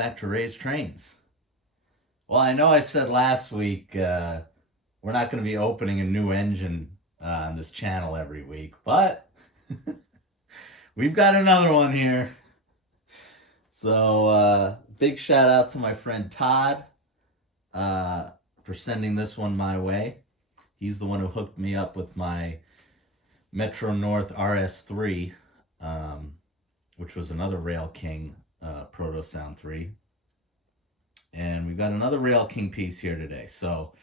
back to Ray's Trains. Well, I know I said last week we're not going to be opening a new engine on this channel every week, but we've got another one here. So big shout out to my friend Todd for sending this one my way. He's the one who hooked me up with my Metro North RS3, which was another Rail King Proto Sound 3. And we've got another Rail King piece here today. So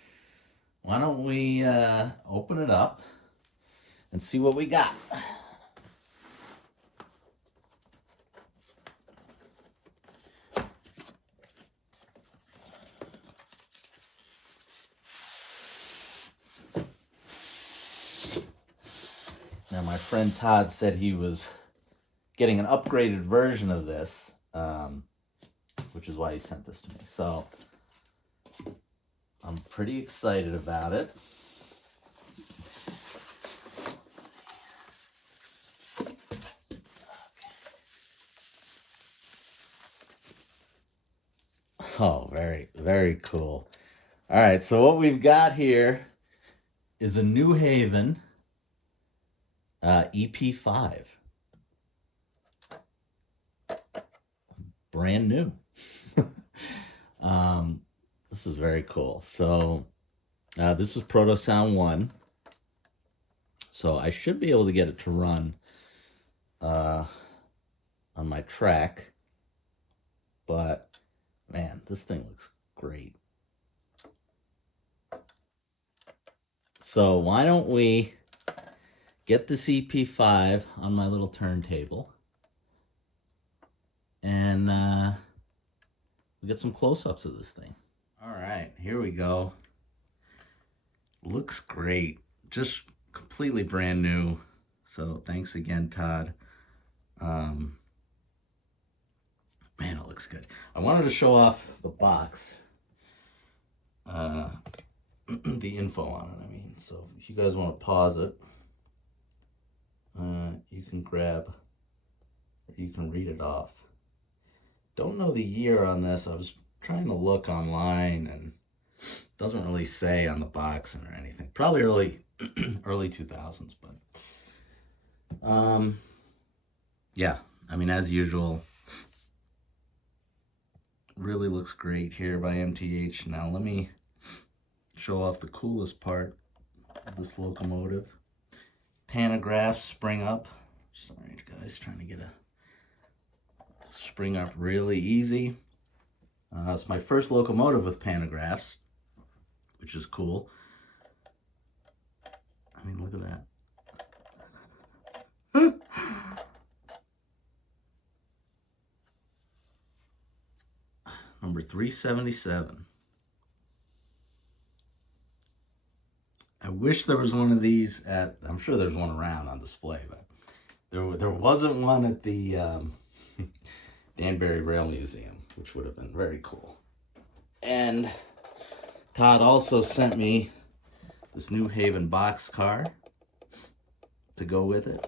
why don't we open it up and see what we got. Now, my friend Todd said he was getting an upgraded version of this, which is why he sent this to me. So, I'm pretty excited about it. Let's see. Okay. Oh, very, very cool. All right, so what we've got here is a New Haven EP5. Brand new. This is very cool. So this is Proto Sound 1. So I should be able to get it to run on my track. But man, this thing looks great. So why don't we get this EP5 on my little turntable and we get some close-ups of this thing. All right, here we go. Looks great. Just completely brand new. So thanks again, Todd. Man, it looks good. I wanted to show off the box. The info on it, I mean. So if you guys want to pause it, you can grab, or you can read it off. Don't know the year on this. I was trying to look online and it doesn't really say on the box or anything. Probably early 2000s, but yeah, I mean, as usual, really looks great here by MTH. Now let me show off the coolest part of this locomotive. Pantographs spring up. Sorry guys, trying to get a spring up really easy. It's my first locomotive with pantographs, which is cool. I mean, look at that. Number 377. I wish there was one of these at, I'm sure there's one around on display, but there wasn't one at the Danbury Rail Museum, which would have been very cool. And Todd also sent me this New Haven box car to go with it,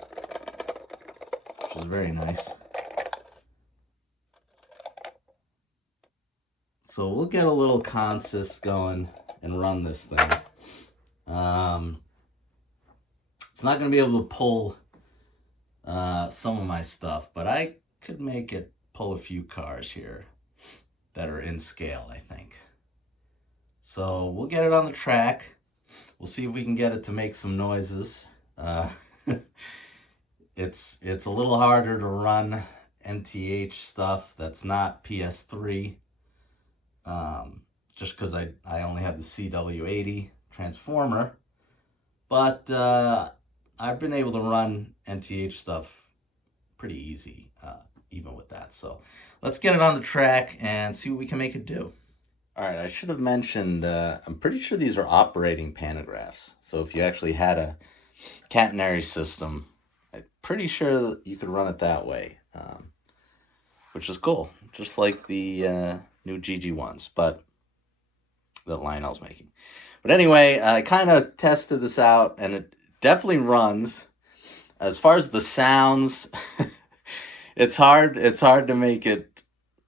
which is very nice. So we'll get a little consist going and run this thing. It's not going to be able to pull some of my stuff, but I could make it pull a few cars here that are in scale, I think. So we'll get it on the track. We'll see if we can get it to make some noises. It's a little harder to run MTH stuff that's not PS3, just because I only have the CW80 transformer, but I've been able to run MTH stuff pretty easy, even with that. So let's get it on the track and see what we can make it do. All right, I should have mentioned, I'm pretty sure these are operating pantographs. So if you actually had a catenary system, I'm pretty sure that you could run it that way, which is cool, just like the new GG ones, but that Lionel's making. But anyway, I kind of tested this out, and it definitely runs. As far as the sounds, it's hard to make it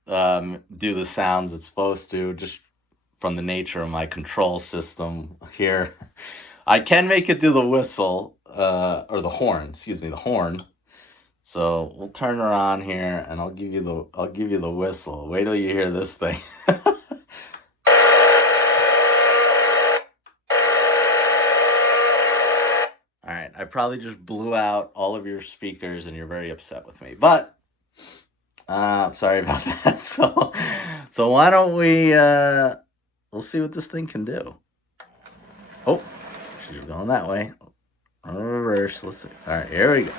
do the sounds it's supposed to, just from the nature of my control system here. I can make it do the whistle, or the horn, excuse me, the horn. So we'll turn her on here, and I'll give you the whistle. Wait till you hear this thing. All right, I probably just blew out all of your speakers, and you're very upset with me. But sorry about that. So why don't we'll see what this thing can do. Oh, she's going that way. On reverse. Let's see. All right, here we go.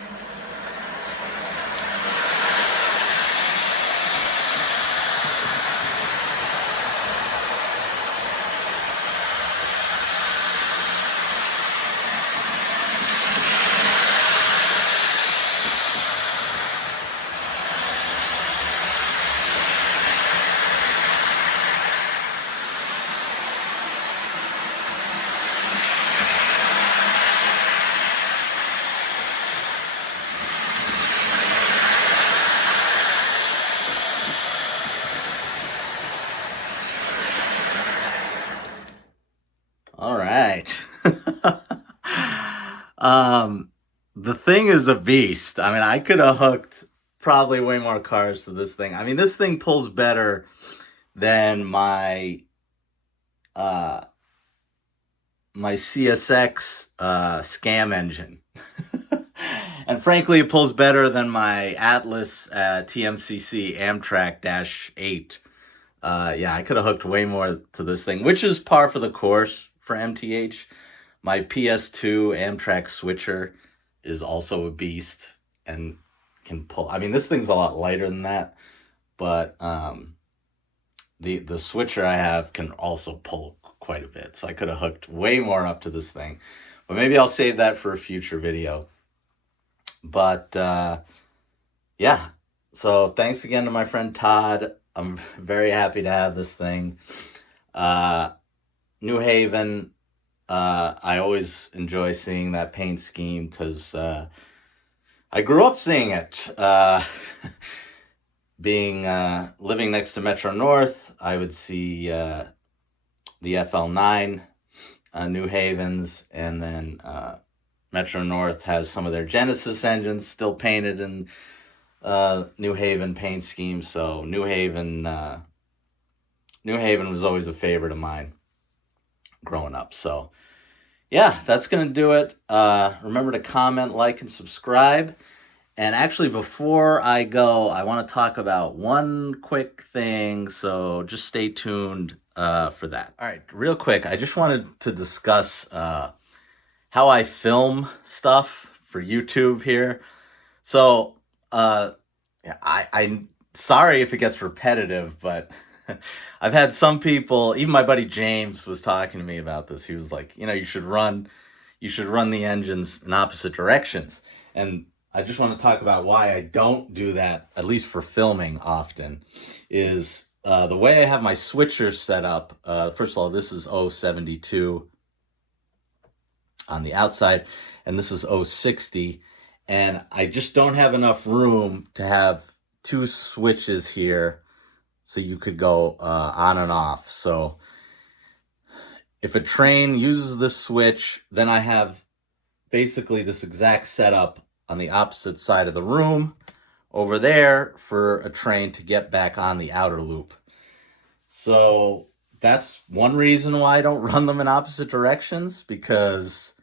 All right. The thing is a beast. I mean, I could have hooked probably way more cars to this thing. I mean, this thing pulls better than my my CSX scam engine. And frankly, it pulls better than my Atlas TMCC Amtrak-8. Yeah, I could have hooked way more to this thing, which is par for the course for MTH. My PS2 Amtrak switcher is also a beast and can pull. I mean, this thing's a lot lighter than that, but the switcher I have can also pull quite a bit. So I could have hooked way more up to this thing, but maybe I'll save that for a future video. But yeah, so thanks again to my friend Todd. I'm very happy to have this thing. New Haven, I always enjoy seeing that paint scheme because I grew up seeing it. Being living next to Metro North, I would see the FL9 New Havens, and then Metro North has some of their Genesis engines still painted in New Haven paint scheme. So New Haven was always a favorite of mine growing up. So yeah, that's gonna do it. Remember to comment, like, and subscribe. And actually, before I go, I want to talk about one quick thing, so just stay tuned for that. All right, real quick, I just wanted to discuss how I film stuff for YouTube here. So, I'm sorry if it gets repetitive, but I've had some people, even my buddy James was talking to me about this. He was like, you should run the engines in opposite directions. And I just want to talk about why I don't do that, at least for filming often, is the way I have my switchers set up. First of all, this is 072 on the outside, and this is 060, and I just don't have enough room to have two switches here so you could go on and off. So if a train uses this switch, then I have basically this exact setup on the opposite side of the room over there for a train to get back on the outer loop. So that's one reason why I don't run them in opposite directions, because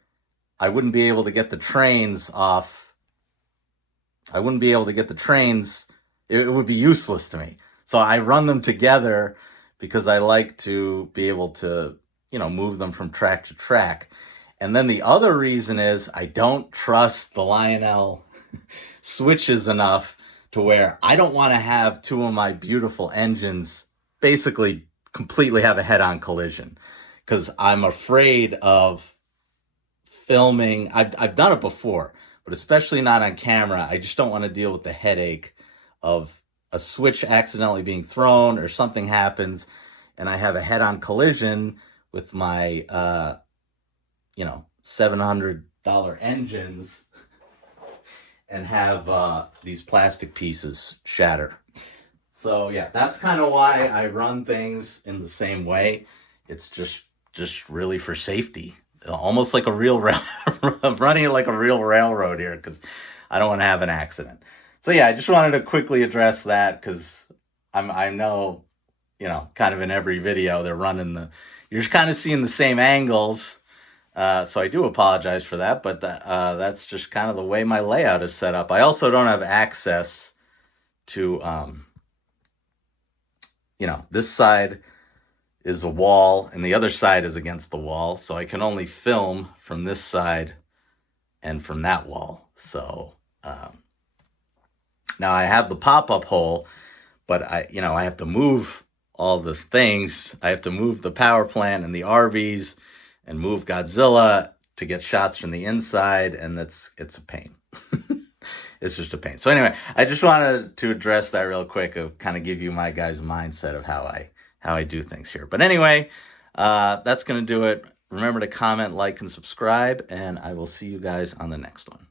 I wouldn't be able to get the trains off. I wouldn't be able to get the trains. It would be useless to me. So I run them together because I like to be able to, move them from track to track. And then the other reason is I don't trust the Lionel switches enough to where I don't want to have two of my beautiful engines basically completely have a head-on collision, because I'm afraid of filming. I've done it before, but especially not on camera. I just don't want to deal with the headache of a switch accidentally being thrown or something happens and I have a head-on collision with my $700 engines and have these plastic pieces shatter. So yeah, that's kind of why I run things in the same way. It's just really for safety, almost like a real rail. I'm running it like a real railroad here because I don't want to have an accident. So yeah, I just wanted to quickly address that because I know, you know, kind of in every video they're running you're kind of seeing the same angles. So I do apologize for that, but that's just kind of the way my layout is set up. I also don't have access to, you know, this side is a wall and the other side is against the wall. So I can only film from this side and from that wall. So now I have the pop-up hole, but I have to move all the things. I have to move the power plant and the RVs and move Godzilla to get shots from the inside, and it's a pain. It's just a pain. So anyway, I just wanted to address that real quick, of kind of give you my guys' mindset of how I do things here. But anyway, that's going to do it. Remember to comment, like, and subscribe, and I will see you guys on the next one.